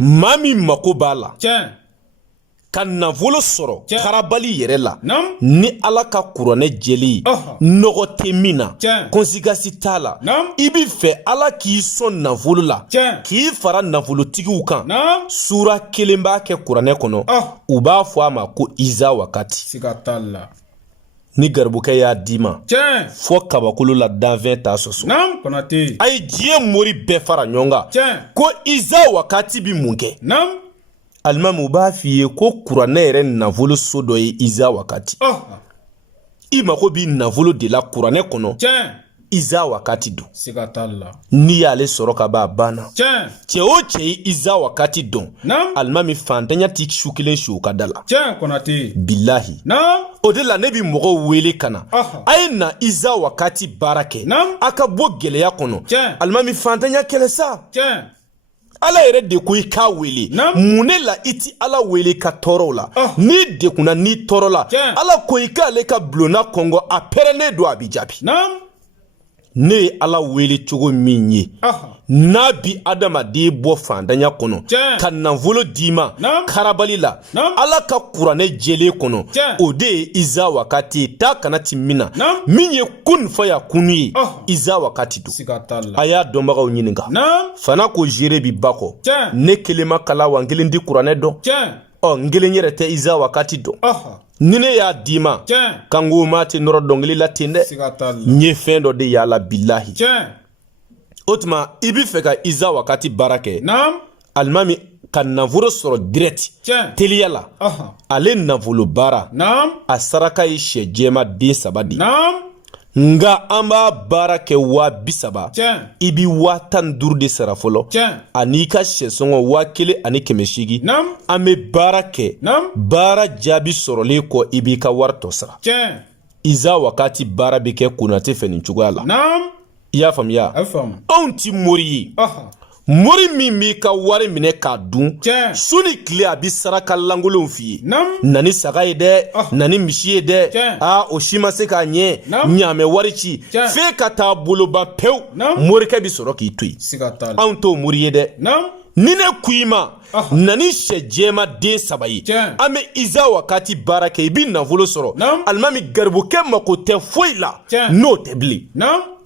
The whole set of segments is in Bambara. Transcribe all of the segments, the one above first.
Mami mako b'a la tiɲɛ ka nafolo sɔrɔ karabali yɛrɛ la ni ala ka kuranɛ jeli nɔgɔ tɛ min na konsigasi t'a la i b'i fɛ ala k'i sɔn nafolo la k'i fara nafolotigiw kan sura kelen b'a kɛ kuranɛ kɔnɔ u b'a fɔ a ma ko iza wakati ni garibukɛ y'a d'i ma fɔ kabakolo la danfɛn t'a sɔsɔ a ye diɲɛ mori bɛɛ fara ɲɔgɔn kan ko iza wakati bi mun kɛ alimamu b'a f'i ye ko kuranɛ yɛrɛ nafolo so dɔ ye iza wakati i mako b'i nafolo de la kuranɛ kɔnɔ iza wakati don n'i y'ale sɔrɔ ka b'a banna cɛ o cɛ ye iza wakati dɔn alimami fantanya ti su kelen su u ka da la bilahi o de la ne bi mɔgɔw wele ka na a ye na iza wakati baara kɛ a ka bɔ gɛlɛya kɔnɔ alimami fantanya kɛlɛ sa ala yɛrɛ de ko i k'a wele mun ne la i ti ala wele ka tɔɔrɔw la n'i dekunna n'i tɔɔrɔ la ala ko i k'ale ka bulonna kɔngɔ a pɛrɛnnen don a bi jaabi ne ye ala wele cogo min ye n'a bi adamaden bɔ fantanya kɔnɔ ka nafolo d'i ma karabali la ala ka kuranɛ jɛlen kɔnɔ o de ye iza wakati taa kana ti min na min ye kun faya kunu ye iza wakati don a y'a dɔnbagaw ɲininka fana ko jere bi ba kɔ ne kelen ma kala wa n kelen di kuranɛ dɔn n kelen yɛrɛ tɛ iza wakati dɔn ni ne y'a d'i ma kan k'o ma tɛ nɔrɔ dɔnkili la ten dɛ n ye fɛn dɔ de y'a la bilahi o tuma i b'i fɛ ka iza wakati baara kɛ alimami ka nafolo sɔrɔ direct teliya la ale nafolo baara a saraka ye sɛ jɛma den 3 de nga an b'a baara kɛ 30,000 i bi 15 de sara fɔlɔ ani ka sɛsɔngɔ 1,880 an bɛ baara kɛ baara jaabi sɔrɔlen kɔ i b'i ka wari tɔ sara iza wakati baara bɛ kɛ konate fɛ nin cogoya la i y'a faamuya anw ti mori ye mori min b'i ka wari minɛ k'a dun su ni tile a bi saraka lankolonw f'i ye nani saga ye dɛ nani misi ye dɛ o si ma se k'a ɲɛ ɲaamɛ wari ci f'e ka taa boloba pewu morikɛ bi sɔrɔ k'i to yen anw t'o mori ye dɛ ni ne ko i ma nani sɛ jɛma den 3 ye an bɛ iza wakati baara kɛ i bi nafolo sɔrɔ alimami garibukɛ mako tɛ foyi la n'o tɛ bilen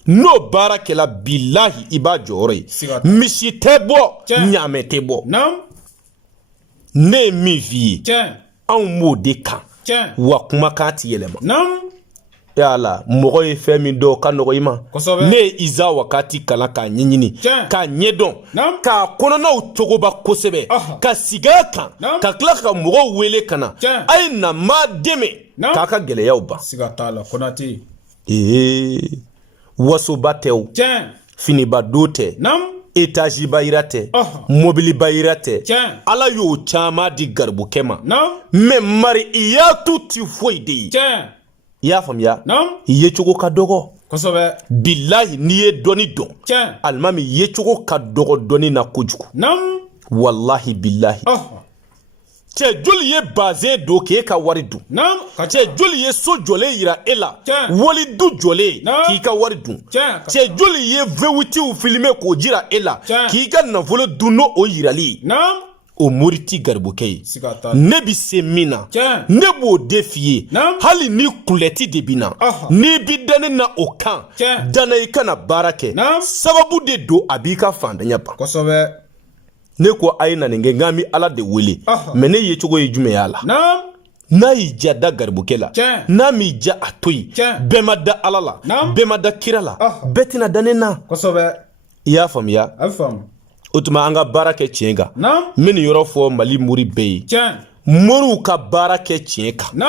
n'o baara kɛla bilahi i b'a jɔyɔrɔ ye misi tɛ bɔ ɲaamɛ tɛ bɔ ne ye min f'i ye anw b'o de kan wa kumakan ti yɛlɛma yala mɔgɔ ye fɛn min dɔn ka nɔgɔ i ma ne ye iza wakati kalan k'a ɲɛɲini k'a ɲɛdɔn k'a kɔnɔnaw cogoba kosɛbɛ ka sigi a kan ka tila ka mɔgɔw wele ka na a ye na maa dɛmɛ k'a ka gɛlɛyaw ban wasoba tɛ o finiba do tɛ etaziba yira tɛ mobiliba yira tɛ ala y'o caman di garibukɛ ma mɛ mariyatu ti foyi de ye i y'a faamuya yecogo ka dɔgɔ bilahi n'i ye dɔnni dɔn alimami yecogo ka dɔgɔ dɔnni na kojugu wallahi bilahi cɛ joli ye bazɛn don k'e ka wari dun cɛ joli ye so jɔlen yira e la wali du jɔlen k'i ka wari dun cɛ joli ye vewitiw filime k'o jira e la k'i ka nafolo dun n'o yirali ye o moriti garibukɛ ye ne bi se min na ne b'o de f'i ye hali ni kulɛti de bi na n'i bi danni na o kan danna i kana baara kɛ sababu de don a b'i ka fantanya ban ne ko a ye na nin kɛ nka mi ala de wele mɛ ne ye cogo ye jumɛn y'a la n'a y'i ja da garibukɛ la n'a m'i ja a to yen bɛɛ ma da ala la bɛɛ ma da kira la bɛɛ tɛna da ne na i y'a faamuya o tuma an ka baara kɛ tiɲɛ kan n bɛ nin yɔrɔ fɔ mali mori bɛɛ ye moriw ka baara kɛ tiɲɛ kan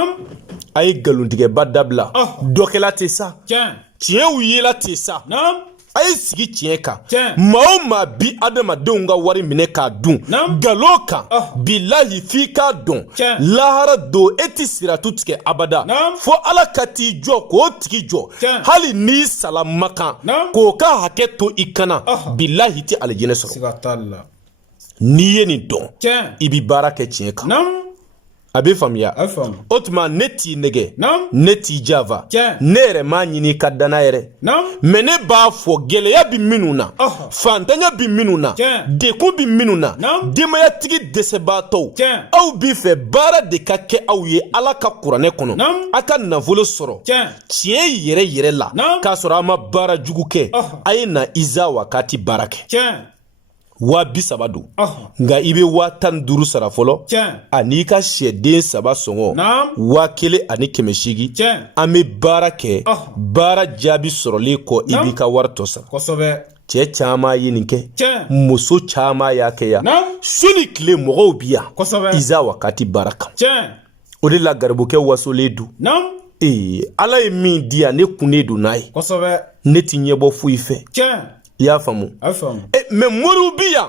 a ye nkalontigɛba dabila dɔkɛla tɛ sa tiɲɛw yela tɛ sa a ye sigi tiɲɛ kan maa o maa bi adamadenw ka wari minɛ k'a dun nkalon kan bilahi f'i k'a dɔn lahara don e ti siratu tigɛ abada fo ala ka t'i jɔ k'o tigi jɔ hali n'i sala makan k'o ka hakɛ to i kana bilahi ti alijinɛ sɔrɔ n'i ye nin dɔn i bi baara kɛ tiɲɛ kan a bɛ faamuya o tuma ne t'i nɛgɛ ne t'i jafa ne yɛrɛ m'a ɲini ka danna yɛrɛ mais ne b'a fɔ gɛlɛya bi minnu na fantanya bi minnu na dekun bi minnu na denbayatigi dɛsɛbaatɔw aw b'i fɛ baara de ka kɛ aw ye Ala ka kuranɛ kɔnɔ a ka nafolo sɔrɔ tiɲɛ yɛrɛ yɛrɛ la k'a sɔrɔ a ma baara jugu kɛ a ye na Iza Wakati baara kɛ 30 don nka i bɛ 15 sara fɔlɔ ani ka sɛden 3 sɔngɔ 1800 an bɛ baara kɛ baara jaabi sɔrɔlen kɔ i b'i ka wari tɔ sara cɛ caman ye nin kɛ muso caman y'a kɛ yan su ni tile mɔgɔw bi yan Iza Wakati baara kan o de la garibukɛ wasolen don Ala ye min di yan ne kunnen don n'a ye ne ti ɲɛbɔ foyi fɛ i y'a faamu mais moriw bi yan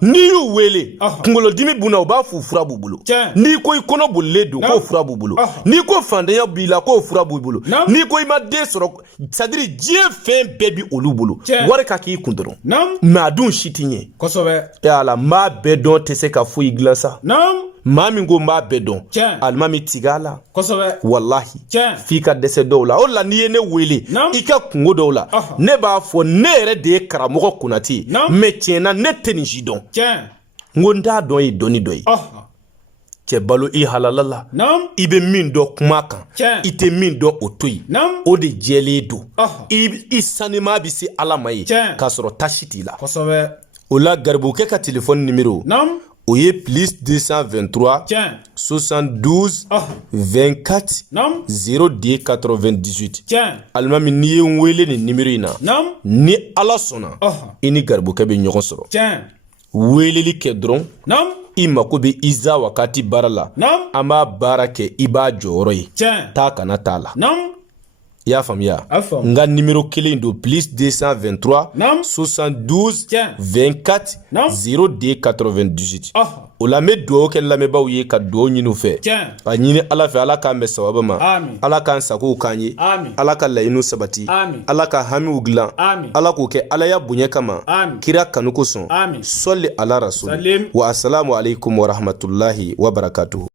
n'i y'u wele kunkolodimi b'u na u b'a fɔ fura b'u bolo n'i ko i kɔnɔ bolilen don k'o fura b'u bolo n'i ko fantanya b'i la k'o fura b'u bolo n'i ko i ma den sɔrɔ c'est à dire diɲɛ fɛn bɛɛ bi olu bolo wari ka k'i kun dɔrɔn mais a dun si t'i ɲɛ yala n b'a bɛɛ dɔn tɛ se ka foyi dilan sa maa min ko n b'a bɛɛ dɔn alimami tigɛ a la wallahi f'i ka dɛsɛ dɔw la o la n'i ye ne wele i ka kungo dɔw la ne b'a fɔ ne yɛrɛ de ye karamɔgɔ Konate mais tiɲɛna ne tɛ nin si dɔn n ko n t'a dɔn ye dɔnni dɔ ye cɛ balo i halala la i bɛ min dɔn kuma kan i tɛ min dɔn o to yen o de jɛlen don i sanima bɛ se Ala ma ye k'a sɔrɔ tasi t'i la o la garibukɛ ka téléphone numéro o ye +223 72 24 02 98 alimami n'i ye n wele nin numéro in na ni Ala sɔnna i ni garibukɛ bɛ ɲɔgɔn sɔrɔ weleli kɛ dɔrɔn i mako bɛ Iza Wakati baara la an b'a baara kɛ i b'a jɔyɔrɔ ye taa kana t'a la i y'a faamuya n ka numéro kelen don +223 72 24 02 98 o la n bɛ dugawu kɛ lamɛnbaaw ye ka dugawu ɲini u fɛ ka ɲini Ala fɛ Ala k'an bɛn sababa ma Ala k'an sagow k'an ye Ala ka laɲiniw sabati Ala ka hamiw dilan Ala k'o kɛ Alaya bonya kama kira kanu kosɔn sɔli ala rasul wa assalamu alaikum wa rahmatullahi wa barakatuhu